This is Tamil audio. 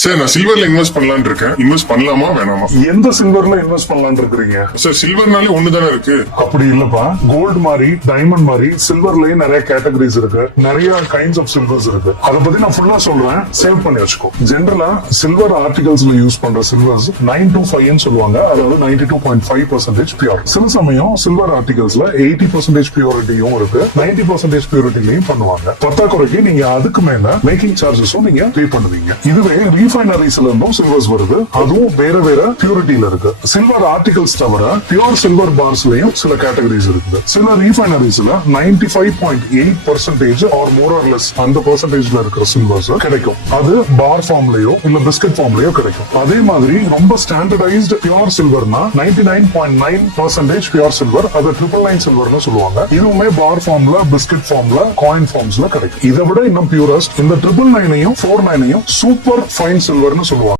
சார் நான் சில்வர்ல இன்வெஸ்ட் பண்ணலாம்னு இருக்கேன். இன்வெஸ்ட் பண்ணலாமா வேணாமா? எந்த சில்வர்ல இன்வெஸ்ட் பண்ணலாம்னு இருக்கீங்க? சார் சில்வர்னாலே ஒண்ணு தானே இருக்கு. அப்படி இல்லப்பா, கோல்டு மாதிரி டைமண்ட் மாதிரி சில்வர்லயே நிறைய கேட்டகரிஸ் இருக்கு, நிறைய கைண்ட்ஸ் ஆஃப் சில்வர்ஸ் இருக்கு. அத பத்தி நான் ஃபுல்லா சொல்றேன், சேவ் பண்ணி வச்சுக்கோ. ஜெனரலா சில்வர் ஆர்டிகல்ஸ்ல யூஸ் பண்ற சில்வர்ஸ் 925 சொல்லுவாங்க, அதாவது 92.5% பியூர். சில சமயம் சில்வர் ஆர்டிகல்ஸ்ல 80% பியூரிட்டியும் இருக்கு, 90% பியூரிட்டிலையும் பண்ணுவாங்க. பத்தாக்குறைக்கு நீங்க அதுக்கு மேல மேக்கிங் சார்ஜஸும் நீங்க பே பண்ணுவீங்க. இதுவே ரீஃபைனரிஸ்ல இருந்தும் சில்வர்ஸ் வருது, அதுவும் வேற வேற பியூரிட்டியில இருக்கு. சில்வர் ஆர்டிகல்ஸ் தவிர பியூர் சில்வர் பார்ஸ்லயும் சில கேட்டகரிஸ் இருக்குது. சில ரீஃபைனரிஸ்ல 95.8% ஆர் மோர் ஆர் லெஸ் அந்த பெர்சன்டேஜ்ல இருக்கிற சில்வர்ஸ் கிடைக்கும். அது பார் ஃபார்ம்லயோ இல்ல பிஸ்கட் ஃபார்ம்லயோ கிடைக்கும். அதே மாதிரி ரொம்ப ஸ்டாண்டர்டைஸ்டு பியூர் சில்வர்னா 99.9% பியூர் சில்வர், அது 999 சில்வர்னு சொல்லுவாங்க. இதுவுமே பார் ஃபார்ம்ல, பிஸ்கட் ஃபார்ம்ல, காயின் ஃபார்ம்ஸ்ல கிடைக்கும். இதை விட இன்னும் பியூரஸ்ட் இந்த 999 499 சூப்பர் ஃபைன் சில்வர்னு சொல்லுவாங்க.